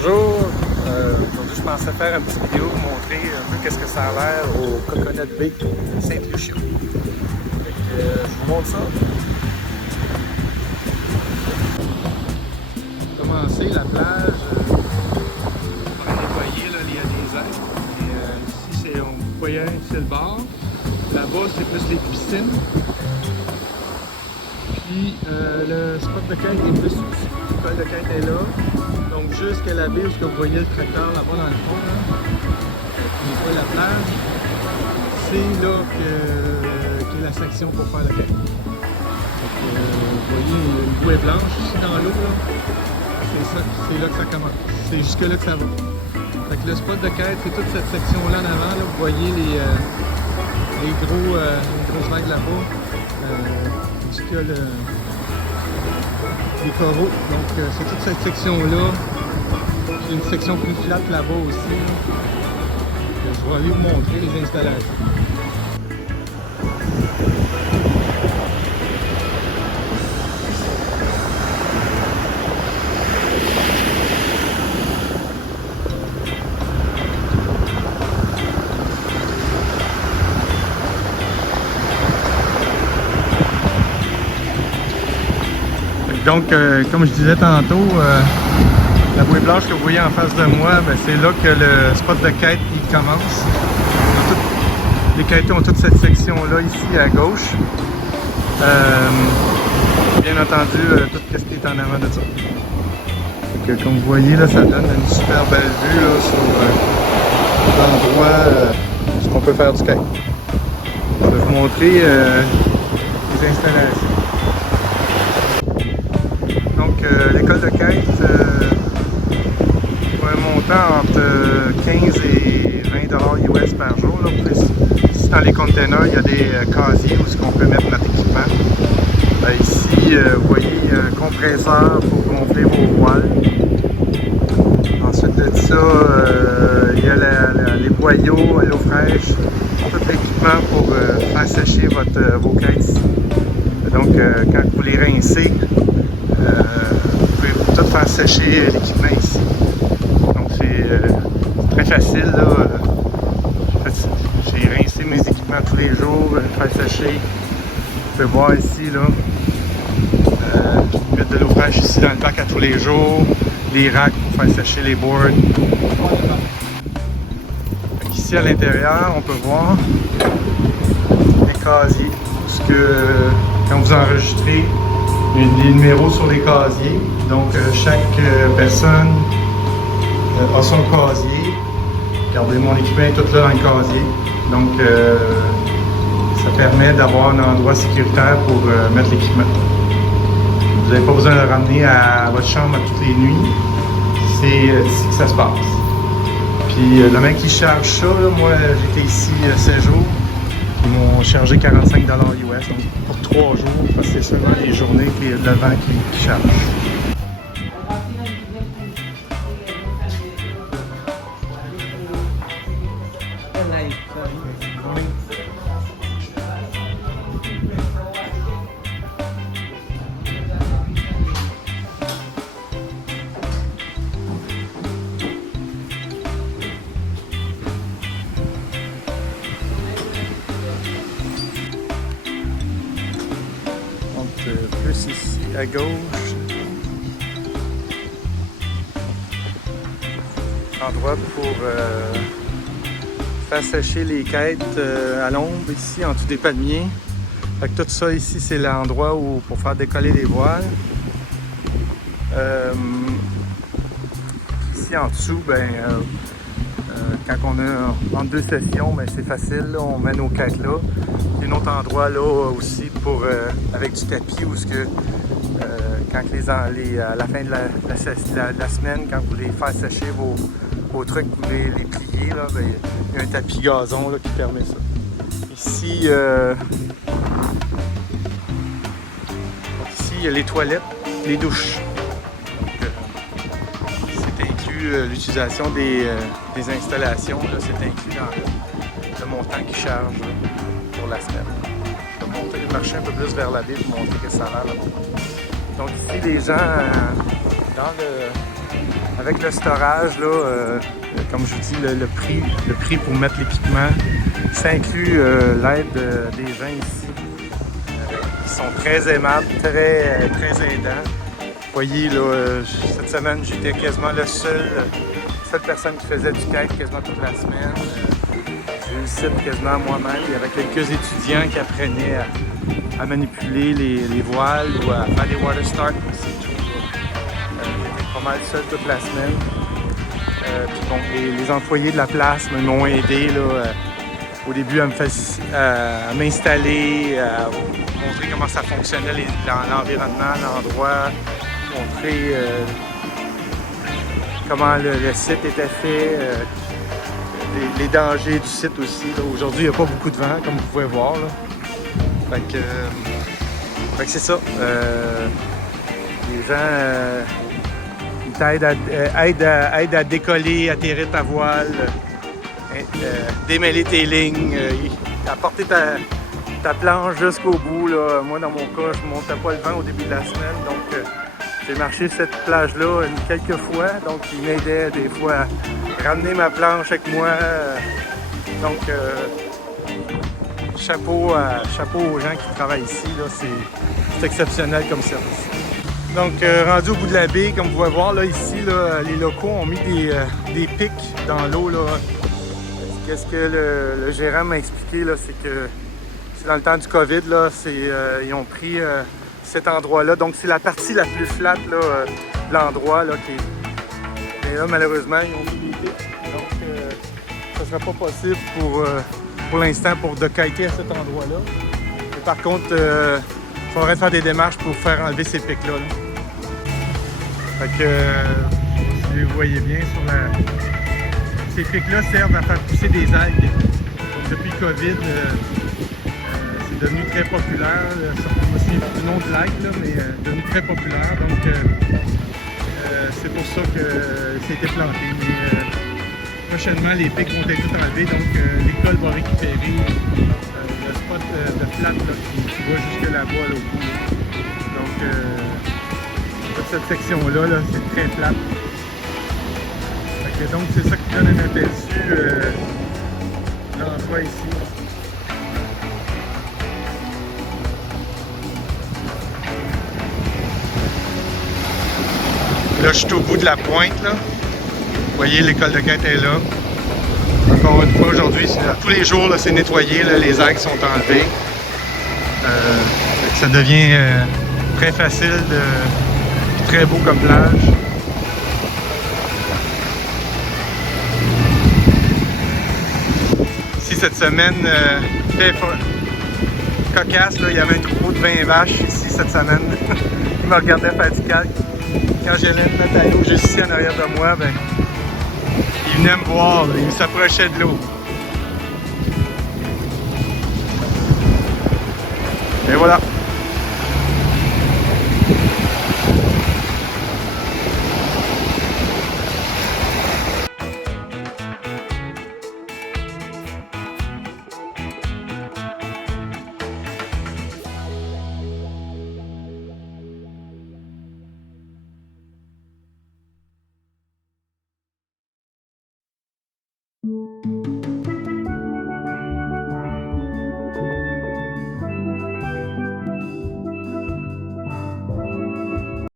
Bonjour, aujourd'hui je pensais faire une petite vidéo pour montrer un peu qu'est-ce que ça a l'air au Coconut Bay Saint-Lucia. Je vous montre ça. Pour commencer, la plage, on va nettoyer, là, il y a des airs. Ici, on voyait, c'est le bar. Là-bas, c'est plus les piscines. Puis le spot de quête est plus ici. L'école de quête est là. Donc jusqu'à la baie où vous voyez le tracteur là-bas dans le fond, qui n'est pas la plage, c'est là qu'est la section pour faire la quête. Vous voyez une bouée blanche ici dans l'eau, c'est là que ça commence. C'est jusque là que ça va. Fait que le spot de quête, c'est toute cette section-là en avant. Là, vous voyez les grosses vagues là-bas. Jusqu'à les coraux. Donc c'est toute cette section-là. J'ai une section plus plate là-bas aussi. Je vais aller vous montrer les installations. Donc, comme je disais tantôt, la bouée blanche que vous voyez en face de moi, c'est là que le spot de quête il commence. Les quêtes ont toute cette section-là ici à gauche. Bien entendu, tout ce qui est en avant de ça. Donc, comme vous voyez, là, ça donne une super belle vue là, sur l'endroit où on peut faire du quête. Je vais vous montrer les installations. Donc, l'école de quête va un montant entre 15 et 20$ US par jour. Là. Ici, dans les containers, il y a des casiers où on peut mettre notre équipement. Ici, vous voyez, il y a un compresseur pour gonfler vos voiles. Ensuite de ça, il y a les boyaux, l'eau fraîche, tout l'équipement pour faire sécher vos quêtes ici. Donc, quand vous les rincez, vous pouvez tout faire sécher l'équipement ici. Donc c'est très facile. Là. J'ai rincé mes équipements tous les jours, faire sécher. Vous pouvez voir ici, là, mettre de l'eau fraîche ici dans le bac à tous les jours. Les racks pour faire sécher les boards. Ici à l'intérieur, on peut voir les casiers. Parce que quand vous enregistrez, il y a des numéros sur les casiers, donc chaque personne a son casier. Regardez, mon équipement est tout là dans le casier, donc ça permet d'avoir un endroit sécuritaire pour mettre l'équipement. Vous n'avez pas besoin de le ramener à votre chambre à toutes les nuits, c'est ici que ça se passe. Puis le mec qui charge ça, là, moi j'étais ici 16 jours. Ils m'ont chargé 45$ US, donc pour 3 jours, parce que c'est seulement les journées que le vent qui charge. Plus ici à gauche, endroit pour faire sécher les quêtes à l'ombre ici en dessous des palmiers. Fait que tout ça ici c'est l'endroit où pour faire décoller les voiles. Ici en dessous, quand on a entre deux sessions, c'est facile, là, on met nos quêtes là. Il y a un autre endroit là aussi pour avec du tapis où quand à la fin de la semaine, quand vous voulez faire sécher vos trucs, vous voulez les plier, là, il y a un tapis gazon là, qui permet ça. Ici, il y a les toilettes, les douches. C'est inclus l'utilisation des installations, c'est inclus dans le montant qui charge pour la semaine. Je vais marcher un peu plus vers la baie pour montrer que ça a l'air là-bas. Donc ici, les gens dans avec le storage, là, comme je vous dis, le prix pour mettre l'équipement, ça inclut l'aide des gens ici. Ils sont très aimables, très aidants. Vous voyez, là, cette semaine, j'étais quasiment la seule personne qui faisait du kite quasiment toute la semaine. J'ai eu le site quasiment moi-même. Il y avait quelques étudiants qui apprenaient à manipuler les voiles ou à faire des water starts aussi. J'étais pas mal seul toute la semaine. Puis bon, les employés de la place m'ont aidé là, au début à m'installer, à montrer comment ça fonctionnait, l'environnement, l'endroit, montrer comment le site était fait, les dangers du site aussi. Aujourd'hui, il n'y a pas beaucoup de vent, comme vous pouvez voir. Là. Fait que c'est ça. Les gens ils t'aident à décoller, atterrir ta voile, démêler tes lignes, apporter ta planche jusqu'au bout. Là. Moi, dans mon cas, je ne montais pas le vent au début de la semaine, donc j'ai marché cette plage-là quelques fois. Donc, ils m'aidaient des fois à ramener ma planche avec moi. Donc, chapeau aux gens qui travaillent ici. C'est exceptionnel comme service. Donc, rendu au bout de la baie, comme vous pouvez voir, là, ici, là, les locaux ont mis des pics dans l'eau. Qu'est-ce que le gérant m'a expliqué, c'est que c'est dans le temps du COVID, là, ils ont pris cet endroit-là. Donc, c'est la partie la plus flat de l'endroit. Mais là, malheureusement, ils ont mis des pics. Donc, ça ne sera pas possible pour l'instant de kiter à cet endroit-là. Mais par contre, il faudrait faire des démarches pour faire enlever ces pics-là. Fait que, si vous voyez bien, ces pics-là servent à faire pousser des algues. Donc, depuis le COVID, c'est devenu très populaire. Je me souviens plus du nom de l'algue, mais devenu très populaire. Donc, c'est pour ça que ça a été planté. Mais, prochainement, les pics vont être tout enlevés. Donc, l'école va récupérer le spot de flat qui va jusque là-bas, au bout. Donc, toute cette section-là, c'est très plate. Donc, c'est ça qui donne un aperçu l'endroit ici. Là, je suis au bout de la pointe. Là. Vous voyez, l'école de kite est là. Encore une fois, aujourd'hui, tous les jours, c'est nettoyé. Là, les algues sont enlevées. Ça devient très facile, très beau comme plage. Ici, cette semaine, très cocasse, là, il y avait un troupeau de 20 vaches ici cette semaine. Ils me regardaient faire du calque. Quand j'allais mettre à l'eau juste ici en arrière de moi, ben, ils venaient me voir, là, ils s'approchaient de l'eau. Et voilà.